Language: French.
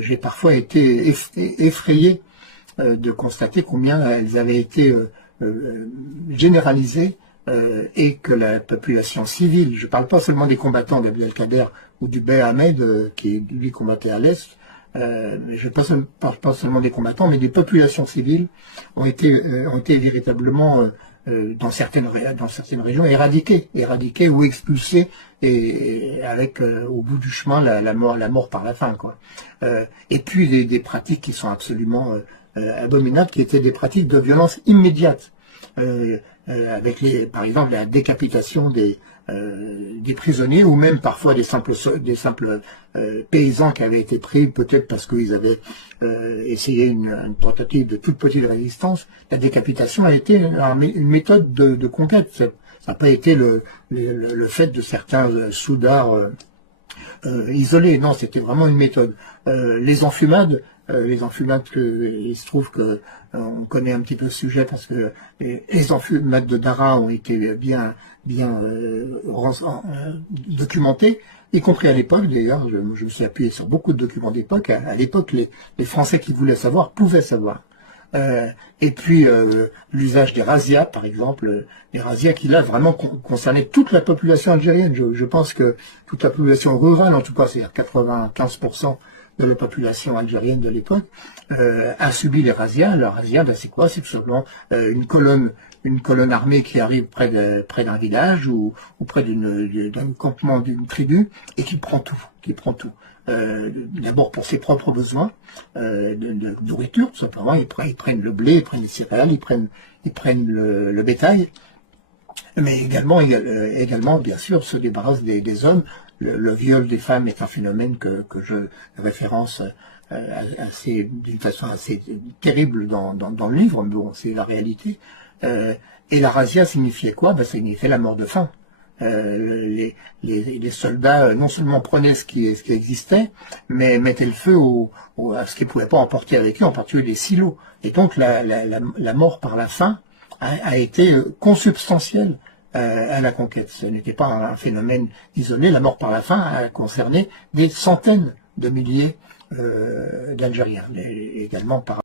j'ai parfois été effrayé de constater combien elles avaient été généralisées et que la population civile, je ne parle pas seulement des combattants d'Abdelkader ou du Bey Ahmed qui lui combattait à l'Est, mais je ne parle pas seulement des combattants, mais des populations civiles ont été véritablement dans certaines régions éradiquées ou expulsées, et avec au bout du chemin la mort par la faim, quoi. Et puis des pratiques qui sont absolument abominables, qui étaient des pratiques de violence immédiate, avec par exemple la décapitation des prisonniers, ou même parfois des simples paysans qui avaient été pris, peut-être parce qu'ils avaient essayé une tentative de toute petite résistance. La décapitation a été une méthode de conquête. Ça n'a pas été le fait de certains soudards isolés. Non, c'était vraiment une méthode. Les enfumades, il se trouve que on connaît un petit peu le sujet parce que les enfumades de Dara ont été bien documentées, y compris à l'époque. D'ailleurs, je me suis appuyé sur beaucoup de documents d'époque. À l'époque, les Français qui voulaient savoir pouvaient savoir. Et puis l'usage des razzias, par exemple, les razzias qui là vraiment concernaient toute la population algérienne. Je pense que toute la population rurale, en tout cas, c'est-à-dire 95% de la population algérienne de l'époque, a subi les razzias. La razzia, c'est quoi? C'est tout simplement une colonne armée qui arrive près d'un village ou près d'un campement d'une tribu et qui prend tout. D'abord pour ses propres besoins de nourriture, tout simplement. Ils prennent le blé, ils prennent les céréales, ils prennent le bétail, mais également bien sûr se débarrassent des hommes. Le viol des femmes est un phénomène que je référence d'une façon assez terrible dans le livre, mais bon, c'est la réalité. Et la razzia signifiait quoi? Ça signifiait la mort de faim. Les soldats non seulement prenaient ce qui existait, mais mettaient le feu à ce qu'ils ne pouvaient pas emporter avec eux, en particulier les silos. Et donc la mort par la faim a été consubstantielle à la conquête. Ce n'était pas un phénomène isolé. La mort par la faim a concerné des centaines de milliers d'Algériens, également par